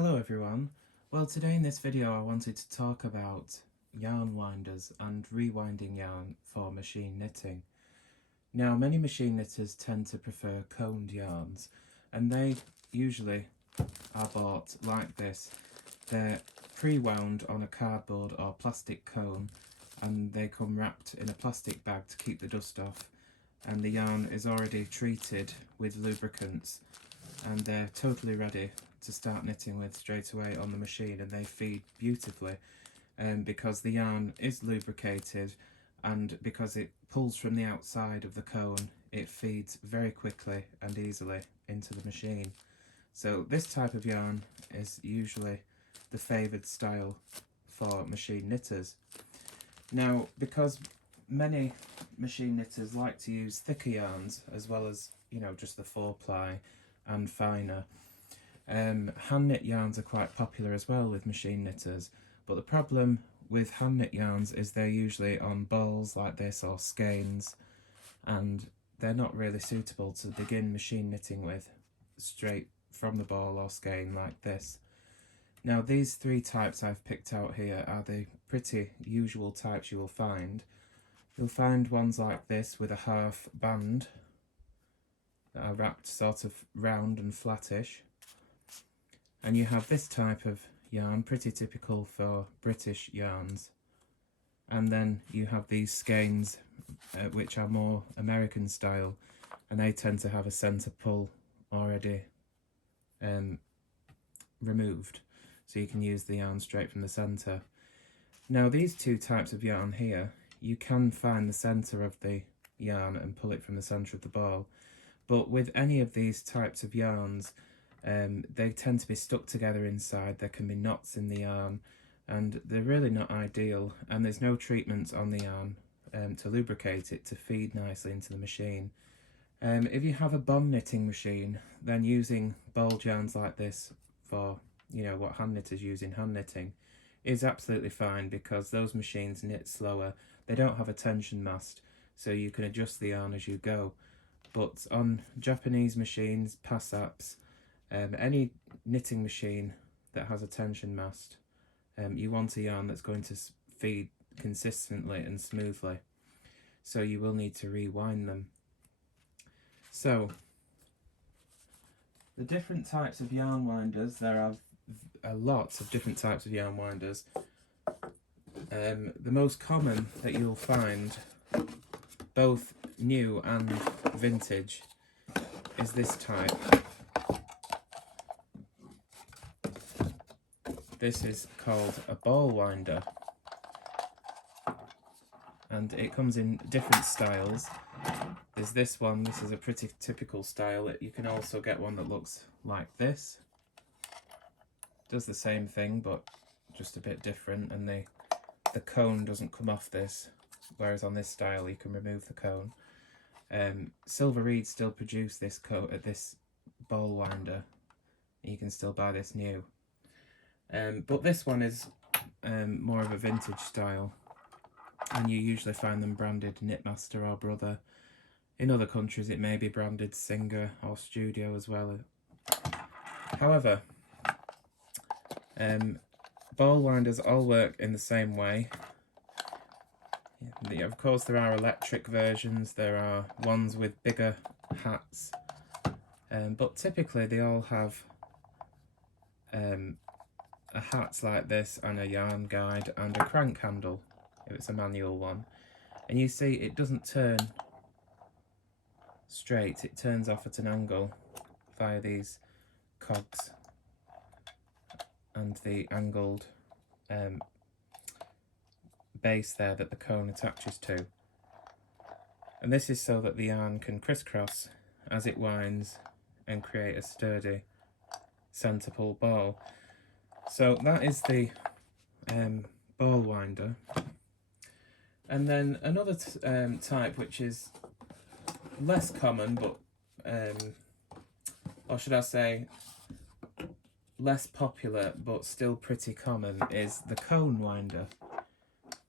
Hello everyone. Well, today in this video I wanted to talk about yarn winders and rewinding yarn for machine knitting. Now, many machine knitters tend to prefer coned yarns, and they usually are bought like this. They're pre-wound on a cardboard or plastic cone, and they come wrapped in a plastic bag to keep the dust off, and the yarn is already treated with lubricants and they're totally ready to start knitting with straight away on the machine, and they feed beautifully because the yarn is lubricated, and because it pulls from the outside of the cone, it feeds very quickly and easily into the machine. So this type of yarn is usually the favoured style for machine knitters. Now, because many machine knitters like to use thicker yarns as well as, just the 4-ply and finer, hand knit yarns are quite popular as well with machine knitters, but the problem with hand knit yarns is they're usually on balls like this or skeins, and they're not really suitable to begin machine knitting with straight from the ball or skein like this. Now, these three types I've picked out here are the pretty usual types you will find. You'll find ones like this with a half band that are wrapped sort of round and flattish. And you have this type of yarn, pretty typical for British yarns. And then you have these skeins, which are more American style, and they tend to have a centre pull already removed, so you can use the yarn straight from the centre. Now, these two types of yarn here, you can find the centre of the yarn and pull it from the centre of the ball, but with any of these types of yarns, they tend to be stuck together inside. There can be knots in the yarn, and they're really not ideal, and there's no treatment on the yarn to lubricate it to feed nicely into the machine. If you have a bond knitting machine, then using balled yarns like this for what hand knitters use in hand knitting is absolutely fine, because those machines knit slower. They don't have a tension mast, so you can adjust the yarn as you go. But on Japanese machines, Passaps, any knitting machine that has a tension mast, you want a yarn that's going to feed consistently and smoothly, so you will need to rewind them. So, the different types of yarn winders, there are lots of different types of yarn winders. The most common that you'll find, both new and vintage, is this type. This is called a ball winder, and it comes in different styles. There's this one. This is a pretty typical style. You can also get one that looks like this. Does the same thing, but just a bit different, and the cone doesn't come off this, whereas on this style you can remove the cone. Silver Reed still produce this ball winder. You can still buy this new. But this one is more of a vintage style, and you usually find them branded Knitmaster or Brother. In other countries it may be branded Singer or Studio as well. However, ball winders all work in the same way. Of course, there are electric versions, there are ones with bigger hats, but typically they all have a hat like this and a yarn guide and a crank handle if it's a manual one. And you see it doesn't turn straight, it turns off at an angle via these cogs and the angled base there that the cone attaches to. And this is so that the yarn can crisscross as it winds and create a sturdy centre pull ball. So that is the ball winder. And then another type, which is less common, but or should I say less popular but still pretty common, is the cone winder.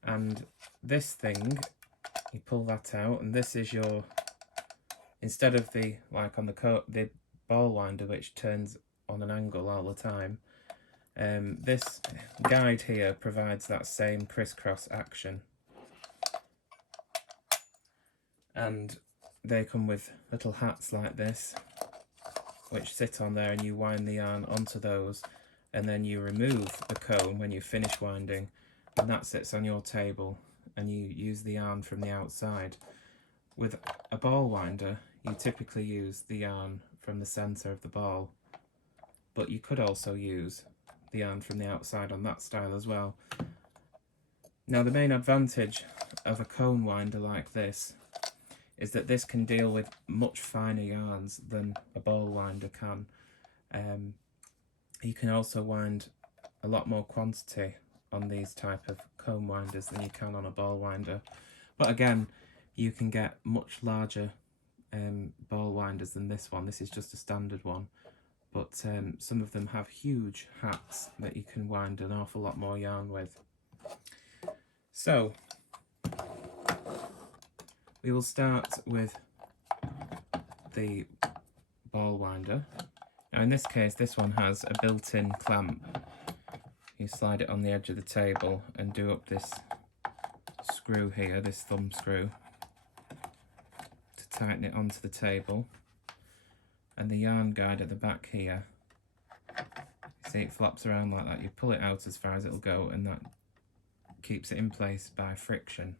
And this thing, you pull that out, and this is your, instead of the, like on the ball winder, which turns on an angle all the time, This guide here provides that same crisscross action, and they come with little hats like this which sit on there, and you wind the yarn onto those, and then you remove the cone when you finish winding, and that sits on your table, and you use the yarn from the outside. With a ball winder, you typically use the yarn from the centre of the ball, but you could also use the yarn from the outside on that style as well. Now, the main advantage of a cone winder like this is that this can deal with much finer yarns than a ball winder can. You can also wind a lot more quantity on these type of cone winders than you can on a ball winder. But again, you can get much larger ball winders than this one. This is just a standard one, but some of them have huge hats that you can wind an awful lot more yarn with. So we will start with the ball winder. Now in this case, this one has a built-in clamp. You slide it on the edge of the table and do up this screw here, this thumb screw, to tighten it onto the table. And the yarn guide at the back here, you see it flaps around like that. You pull it out as far as it'll go, and that keeps it in place by friction.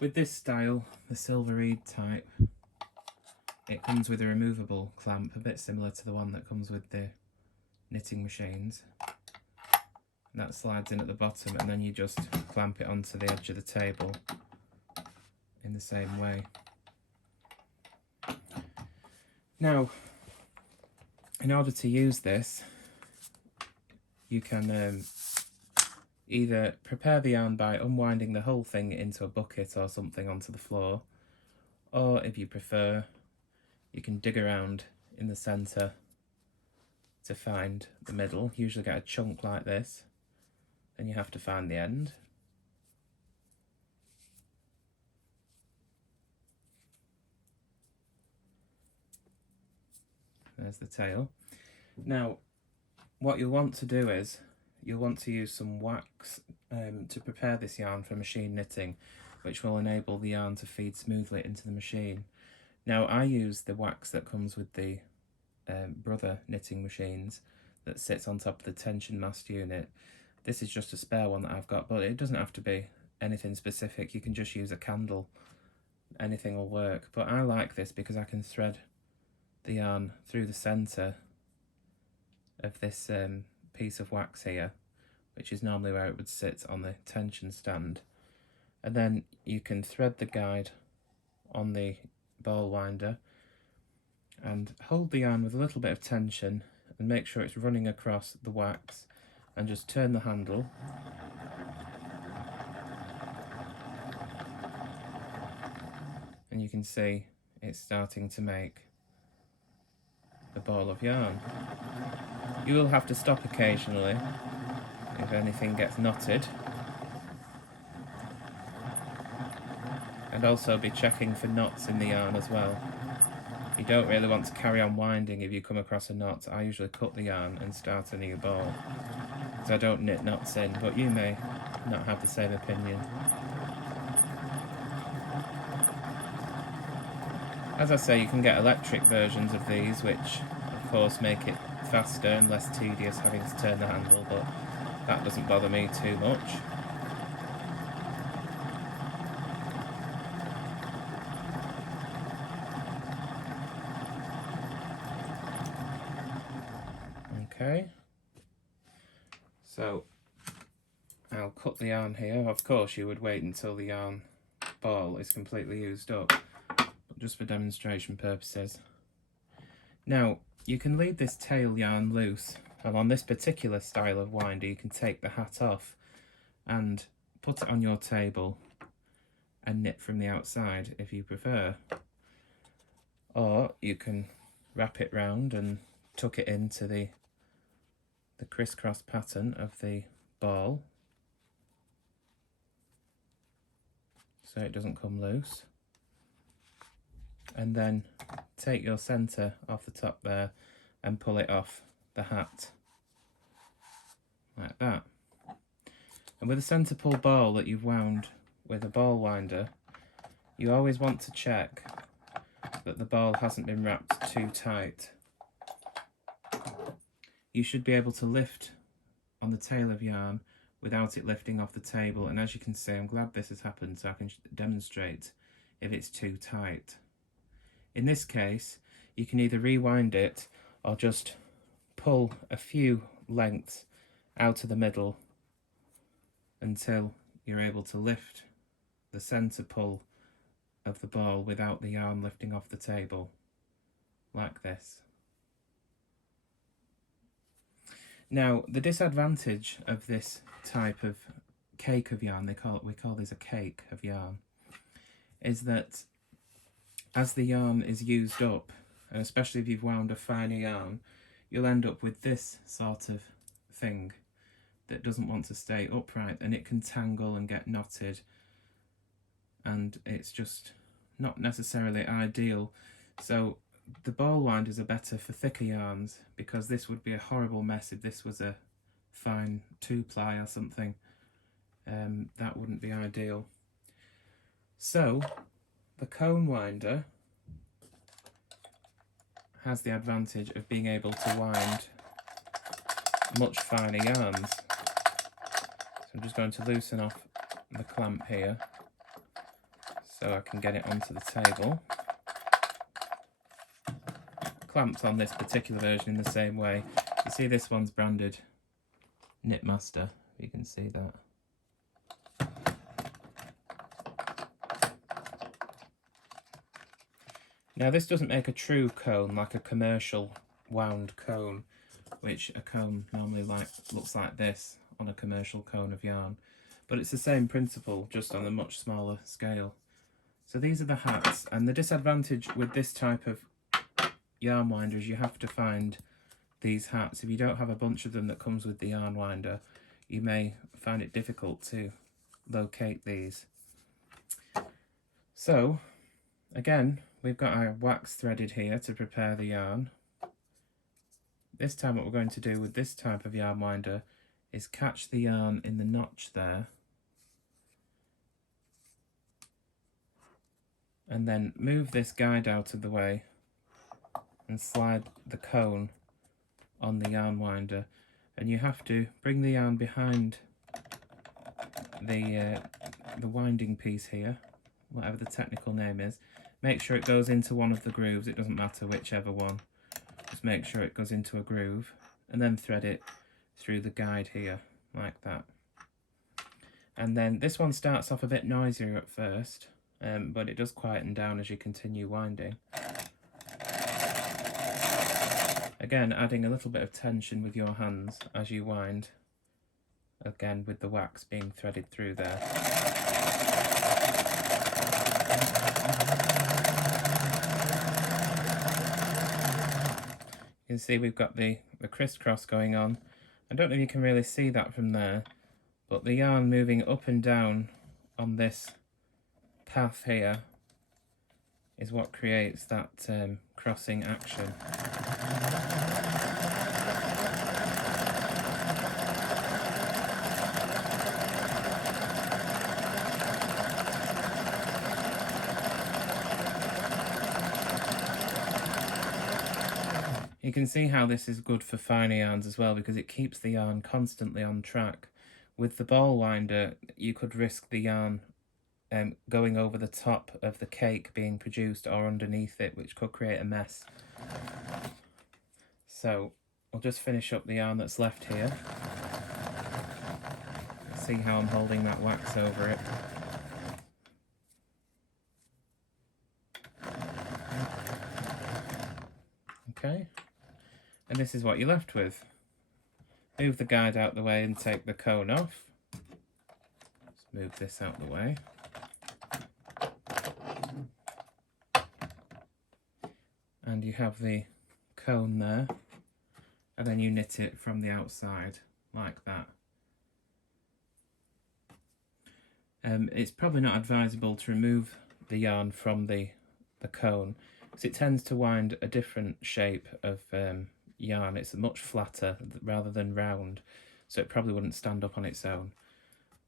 With this style, the Silver Reed type, it comes with a removable clamp, a bit similar to the one that comes with the knitting machines. And that slides in at the bottom, and then you just clamp it onto the edge of the table in the same way. Now, in order to use this, you can either prepare the yarn by unwinding the whole thing into a bucket or something onto the floor, or if you prefer, you can dig around in the centre to find the middle. You usually get a chunk like this, then you have to find the end. There's the tail. Now, what you'll want to do is, you'll want to use some wax to prepare this yarn for machine knitting, which will enable the yarn to feed smoothly into the machine. Now, I use the wax that comes with the Brother knitting machines that sits on top of the tension mast unit. This is just a spare one that I've got, but it doesn't have to be anything specific. You can just use a candle. Anything will work. But I like this because I can thread the yarn through the centre of this piece of wax here, which is normally where it would sit on the tension stand. And then you can thread the guide on the ball winder and hold the yarn with a little bit of tension and make sure it's running across the wax, and just turn the handle. And you can see it's starting to make the ball of yarn. You will have to stop occasionally if anything gets knotted, and also be checking for knots in the yarn as well. You don't really want to carry on winding if you come across a knot. I usually cut the yarn and start a new ball, because I don't knit knots in, but you may not have the same opinion. As I say, you can get electric versions of these, which of course make it faster and less tedious having to turn the handle, but that doesn't bother me too much. Okay, so I'll cut the yarn here. Of course you would wait until the yarn ball is completely used up, but just for demonstration purposes. Now, you can leave this tail yarn loose, and on this particular style of winder you can take the hat off and put it on your table and knit from the outside if you prefer. Or you can wrap it round and tuck it into the crisscross pattern of the ball so it doesn't come loose, and then take your centre off the top there and pull it off the hat like that. And with a centre pull ball that you've wound with a ball winder, you always want to check that the ball hasn't been wrapped too tight. You should be able to lift on the tail of yarn without it lifting off the table, and as you can see, I'm glad this has happened so I can demonstrate if it's too tight. In this case, you can either rewind it or just pull a few lengths out of the middle until you're able to lift the centre pull of the ball without the yarn lifting off the table, like this. Now, the disadvantage of this type of cake of yarn, we call this a cake of yarn, is that as the yarn is used up, and especially if you've wound a finer yarn, you'll end up with this sort of thing that doesn't want to stay upright, and it can tangle and get knotted, and it's just not necessarily ideal. So the ball winders are better for thicker yarns, because this would be a horrible mess if this was a fine 2-ply or something. That wouldn't be ideal. So the cone winder has the advantage of being able to wind much finer yarns. So I'm just going to loosen off the clamp here so I can get it onto the table. Clamped on this particular version in the same way. You see this one's branded Knitmaster, if you can see that. Now this doesn't make a true cone like a commercial wound cone, which a cone normally looks like this on a commercial cone of yarn, but it's the same principle, just on a much smaller scale. So these are the hats, and the disadvantage with this type of yarn winder is you have to find these hats. If you don't have a bunch of them that comes with the yarn winder, you may find it difficult to locate these. So again, we've got our wax threaded here to prepare the yarn. This time what we're going to do with this type of yarn winder is catch the yarn in the notch there, and then move this guide out of the way and slide the cone on the yarn winder, and you have to bring the yarn behind the winding piece here, whatever the technical name is. Make sure it goes into one of the grooves, it doesn't matter whichever one, just make sure it goes into a groove, and then thread it through the guide here, like that. And then this one starts off a bit noisier at first, but it does quieten down as you continue winding. Again, adding a little bit of tension with your hands as you wind, again with the wax being threaded through there. You can see we've got the crisscross going on. I don't know if you can really see that from there, but the yarn moving up and down on this path here is what creates that crossing action. You can see how this is good for finer yarns as well, because it keeps the yarn constantly on track. With the ball winder, you could risk the yarn going over the top of the cake being produced or underneath it, which could create a mess. So I'll just finish up the yarn that's left here. See how I'm holding that wax over it. Okay, and this is what you're left with. Move the guide out the way and take the cone off. Let's move this out the way. And you have the cone there, and then you knit it from the outside like that. It's probably not advisable to remove the yarn from the cone, because it tends to wind a different shape of yarn. It's much flatter rather than round, so it probably wouldn't stand up on its own.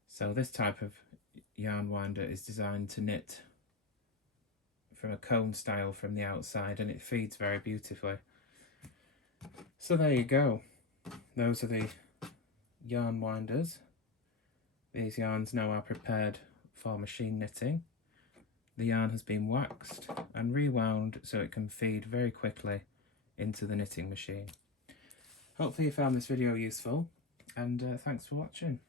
So this type of yarn winder is designed to knit from a cone style from the outside, and it feeds very beautifully. So there you go. Those are the yarn winders. These yarns now are prepared for machine knitting. The yarn has been waxed and rewound so it can feed very quickly into the knitting machine. Hopefully you found this video useful, and thanks for watching.